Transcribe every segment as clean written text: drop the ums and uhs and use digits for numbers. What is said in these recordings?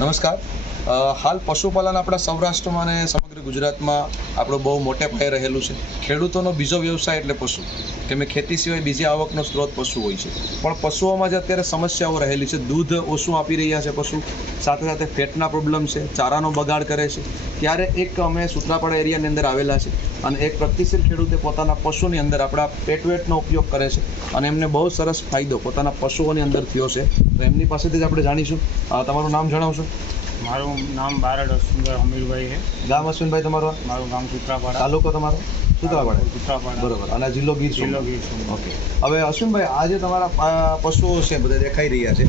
નમસ્કાર. હાલ પશુપાલન આપણા સૌરાષ્ટ્રમાં અને સમગ્ર ગુજરાતમાં આપણો બહુ મોટે પાયે રહેલું છે. ખેડૂતોનો બીજો વ્યવસાય એટલે પશુ, કે મેં ખેતી સિવાય બીજી આવકનો સ્ત્રોત પશુ હોય છે. પણ પશુઓમાં જે અત્યારે સમસ્યાઓ રહેલી છે, દૂધ ઓછું આપી રહ્યા છે પશુ, સાથે સાથે ફેટના પ્રોબ્લેમ છે, ચારાનો બગાડ કરે છે. ત્યારે એક અમે સૂત્રાપાડા એરિયાની અંદર આવેલા છે અને એક પ્રગતિશીલ ખેડૂતે પોતાના પશુની અંદર આપણા પેટવેટનો ઉપયોગ કરે છે અને એમને બહુ સરસ ફાયદો પોતાના પશુઓની અંદર થયો છે. તો એમની પાસેથી જ આપણે જાણીશું. તમારું નામ જણાવશો? મારું નામ બારડ અશ્વિનભાઈ હમીરભાઈ છે. ગામ અશ્વિનભાઈ તમારું? મારું ગામ સૂત્રાપાડા. તાલુકો તમારો? સૂત્રાપાડા. બરોબર. અને જિલ્લો ગીર જિલ્લો સોમનાથ. ગીર સોમનાથ. ઓકે. હવે અશ્વિનભાઈ, આજે તમારા પશુઓ છે બધા દેખાઈ રહ્યા છે.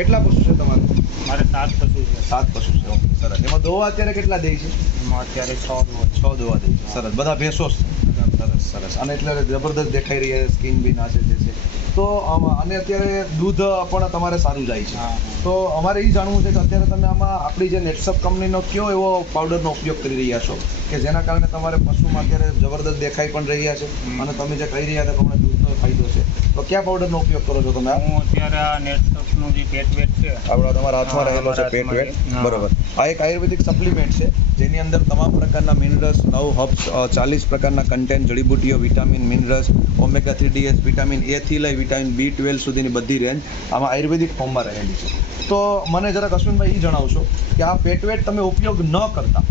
કેટલા પશુ છે તમારે? મારે 7 પશુ છે. 7 પશુ છે. ઓકે, સરસ. એમાં દોવા અત્યારે કેટલા દે છે? એમાં અત્યારે 6 દોવા દે છે. સરસ. બધા ભેંસો છે. સરસ. અને એટલે જબરદસ્ત દેખાઈ રહ્યા છે, સ્કિન બી નાશે છે. તો અને અત્યારે દૂધ પણ તમારે સારું જાય છે. તો અમારે એ જાણવું છે કે અત્યારે તમે આમાં આપણી જે નેટસપ કંપનીનો કયો એવો પાવડરનો ઉપયોગ કરી રહ્યા છો કે જેના કારણે તમારે પશુમાં અત્યારે જબરદસ્ત દેખાઈ પણ રહ્યા છે અને તમે જે કહી રહ્યા હતા કે તમને દૂધનો ફાયદો છે, તો કયા પાવડરનો ઉપયોગ કરો છો તમે? હું અત્યારે આ નેટસપનું જે પેટવેટ છે આપણા તમારા હાથમાં રહેલો છે પેટવેટ, બરોબર. આ એક આયુર્વેદિક સપ્લિમેન્ટ છે જેની અંદર તમામ પ્રકારના મિનરલ્સ, 9 હર્બ્સ, 40 પ્રકારના કન્ટેન્ટ, જડીબુટીઓ, vitamin, minerals, omega 3 DS, vitamin A થી લઈ વિટામિન B12 સુધીની બધી રેન્જ આમાં આયુર્વેદિક ફોર્મમાં રહેલી છે. તો મને જરાક અશ્વિનભાઈ એ જણાવશો કે આ પેટવેટ તમે ઉપયોગ ન કરતા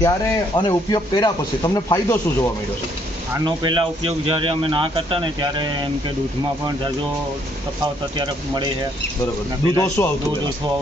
ત્યારે અને ઉપયોગ કર્યા પછી તમને ફાયદો શું જોવા મળ્યો છે? આનો પહેલાં ઉપયોગ જ્યારે અમે ના કરતા ને ત્યારે એમ કે દૂધમાં પણ જાજો તફાવત અત્યારે મળે છે. બરોબર. દૂધ ઓછું આવતું.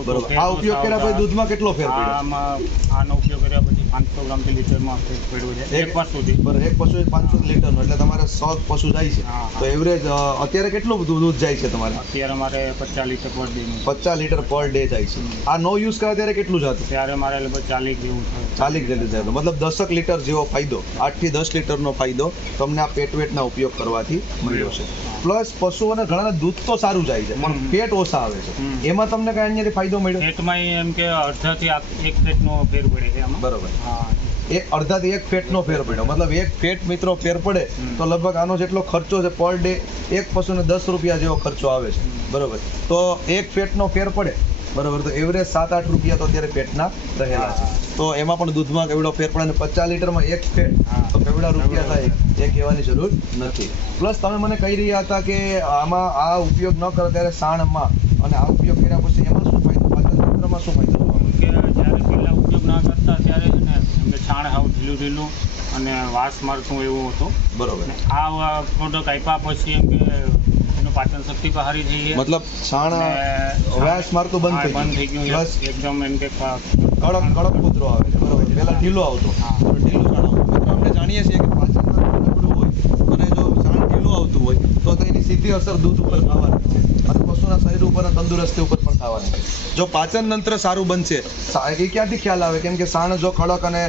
બરોબર. આ ઉપયોગ કર્યા પછી દૂધમાં કેટલો ફેર પડ્યો? આનો ઉપયોગ કર્યા પછી 500 ગ્રામથી લીટરમાં ફેર પડ્યો છે એક પશુથી. બરાબર. એક પશુ 500 લીટરનો, એટલે તમારે 100 પશુ જાય છે. તો એવરેજ અત્યારે કેટલું બધું દૂધ જાય છે તમારે? અત્યારે મારે 50 litre per day. 50 litre per day જાય છે. આ નો યુઝ કરે ત્યારે કેટલું જતું? ત્યારે મારે લગભગ 40 જેવું થયું. 40 લીટર જાય, મતલબ 10 લીટર જેવો ફાયદો, 8 થી 10 લીટરનો ફાયદો તમને આ પેટવેટના ઉપયોગ કરવાથી મળ્યો છે. પ્લસ પશુઓને ઘણા દૂધ તો સારું જાય છે પણ ફેટ ઓછા આવે છે. એમાં તમને કઈ અહીંયાથી ફાયદો મળ્યો? પેટમાં એમ કે અડધાથી 1 ફેટનો ફેર પડે છે આમાં. બરોબર. હા, અડધાથી 1 ફેટનો ફેર પડ્યો, મતલબ 1 ફેટ મિત્રો ફેર પડે તો લગભગ આનો જેટલો ખર્ચો છે પર ડે એક પશુને 10 રૂપિયા જેવો ખર્ચો આવે છે. બરોબર. તો 1 ફેટનો ફેર પડે, બરોબર, તો એવરેજ 7-8 રૂપિયા તો અત્યારે ફેટના રહેલા છે. તો એમાં પણ દૂધમાં કેવડો ફેર પડે અને 50 લીટરમાં 1 ફેટ તો કેવડા રૂપિયા થાય એ કહેવાની જરૂર નથી. પ્લસ તમે મને કહી રહ્યા હતા કે આમાં આ ઉપયોગ ન કરે ત્યારે સાણમાં અને આ ઉપયોગ કર્યા પછી એમાં શું ફાયદો, પાચનતંત્રમાં શું ફાયદો? કે જ્યારે પહેલાં ઉપયોગ ના કરતા ત્યારે છે ને એમને છાણ હાવ ઢીલું અને વાસ મારતું એવું હતું. બરોબર. આ પ્રોડક્ટ આપ્યા પછી એમ કે એનું પાચન શક્તિ પણ સારી થઈ ગઈ. મતલબ છાણ વાસ મારતું બંધ થઈ ગયું. પ્લસ એકદમ એમ કે કડક કૂતરો આવે છે. બરોબર. પહેલા ઢીલો આવતો, ઢીલું છાણ આવતું. મિત્રો આપણે જાણીએ છીએ કે પાચન તંત્ર નબળું હોય અને જો છાણ ઢીલું આવતું હોય તો એની સીધી અસર દૂધ ઉપર થવાની છે અને પશુના શરીર ઉપર અને તંદુરસ્તી ઉપર પણ થવાની છે. જો પાચન તંત્ર સારું બનશે એ ક્યાંથી ખ્યાલ આવે? કેમ કે છાણ જો કડક અને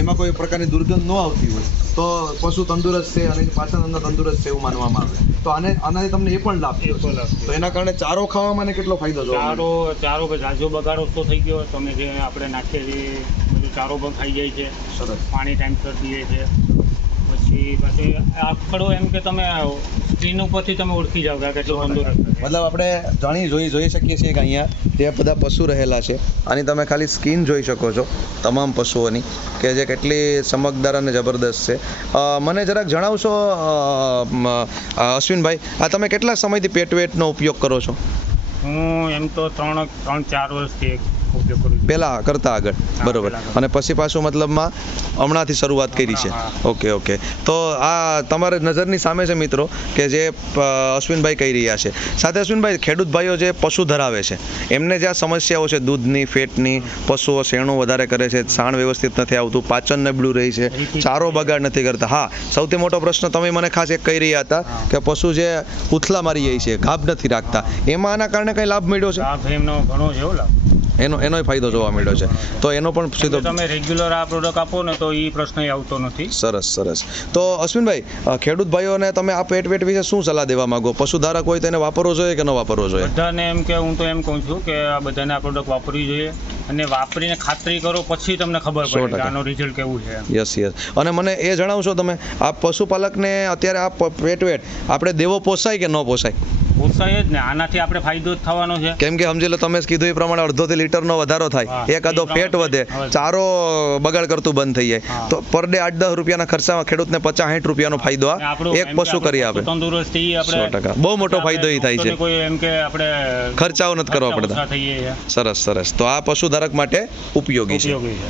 એમાં કોઈ પ્રકારની દુર્ગંધ ન આવતી હોય તો પશુ તંદુરસ્ત છે અને પાચન તંત્ર તંદુરસ્ત છે એવું માનવામાં આવે. તો આનાથી તમને એ પણ લાભ થયો છે. તો એના કારણે ચારો ખાવામાં કેટલો ફાયદો જોવા મળે? ચારો જાજો બગાડો તો થઈ ગયો. તમે જે આપણે નાખીએ છીએ બધું ચારો પણ ખાઈ જાય છે. સરસ. પાણી ટાઈમસર પીએ છે. પછી આખડો એમ કે તમે સ્ક્રીન ઉપરથી તમે ઓળખી જાવ કે કેટલો તંદુરસ્ત છે. મતલબ આપણે જોઈ શકીએ છીએ કે અહીંયા જે બધા પશુ રહેલા છે આની તમે ખાલી સ્કિન જોઈ શકો છો તમામ પશુઓની કે જે કેટલી ચમકદાર અને જબરદસ્ત છે. મને જરાક જણાવશો અશ્વિનભાઈ, આ તમે કેટલા સમયથી પેટવેટનો ઉપયોગ કરો છો? હું એમ તો 3-4 વર્ષથી ઉપયોગ કરું છું. પહેલાં કરતા આગળ? બરોબર. અને પછી પાછું મતલબમાં હમણાંથી શરૂઆત કરી છે? ઓકે. તો આ તમારી નજરની સામે છે મિત્રો કે જે અશ્વિનભાઈ કહી રહ્યા છે. સાથે અશ્વિનભાઈ, ખેડૂત ભાઈઓ જે પશુ ધરાવે છે એમને જે આ સમસ્યાઓ છે દૂધની, ફેટની, પશુઓ શેણું વધારે કરે છે, છાણ વ્યવસ્થિત નથી આવતું, પાચન નબળું રહી છે, ચારો બગાડ નથી કરતા. હા, સૌથી મોટો પ્રશ્ન તમે મને ખાસ એક કહી રહ્યા હતા કે પશુ જે ઉથલા મારી જાય છે, ગાભ નથી રાખતા, એમાં આના કારણે કઈ લાભ મળ્યો છે? લાભ એમનો ઘણો છે. લાભ એનોય ફાયદો જોવા મળ્યો છે. તો એનો પણ સીધો તમે રેગ્યુલર આ પ્રોડક્ટ આપો ને તો એ પ્રશ્ન આવતો નથી. સરસ. તો અશ્વિનભાઈ, ખેડૂત ભાઈઓને તમે આ પેટવેટ વિશે શું સલાહ દેવા માંગો? પશુધારક હોય તેને વાપરવો જોઈએ કે ન વાપરવો જોઈએ? બધાને એમ કે હું તો એમ કહું છું કે આ બધાને આ પ્રોડક્ટ વાપરવી જોઈએ અને વાપરીને ખાતરી કરો પછી તમને ખબર પડે કે આનો રિઝલ્ટ કેવું છે. યસ. અને મને એ જણાવશો તમે, આ પશુપાલકને અત્યારે આ પેટવેટ આપણે દેવો પોસાય કે ન પોસાય? પોસાય જ ને, આનાથી આપણે ફાયદો જ થવાનો છે. કેમ કે સમજી લો તમે કીધું એ પ્રમાણે અડધોથી લીટરનો વધારો થાય, હા, એકાદો એ ફેટ વધે, પ્રમાણે ચારો બગાડ કરતું બંધ થઈ જાય, હા. તો પર ડે 8-10 રૂપિયાના ખર્ચામાં ખેડૂતને 50-60 રૂપિયાનો ફાયદો અને આ આપણું એક એમ કે પશુ કરી આપે. તંદુરસ્તી આપણે 100%. બહુ મોટો ફાયદો એ થાય છે. ડૉક્ટરને કોઈ એમ કે આપણે ખર્ચાઓ નથી કરવા ખર્ચા પડતા. ઓછા થઈએ છે. સરસ સરસ. તો આ પશુધારક માટે ઉપયોગી છે. ઉપયોગી છે.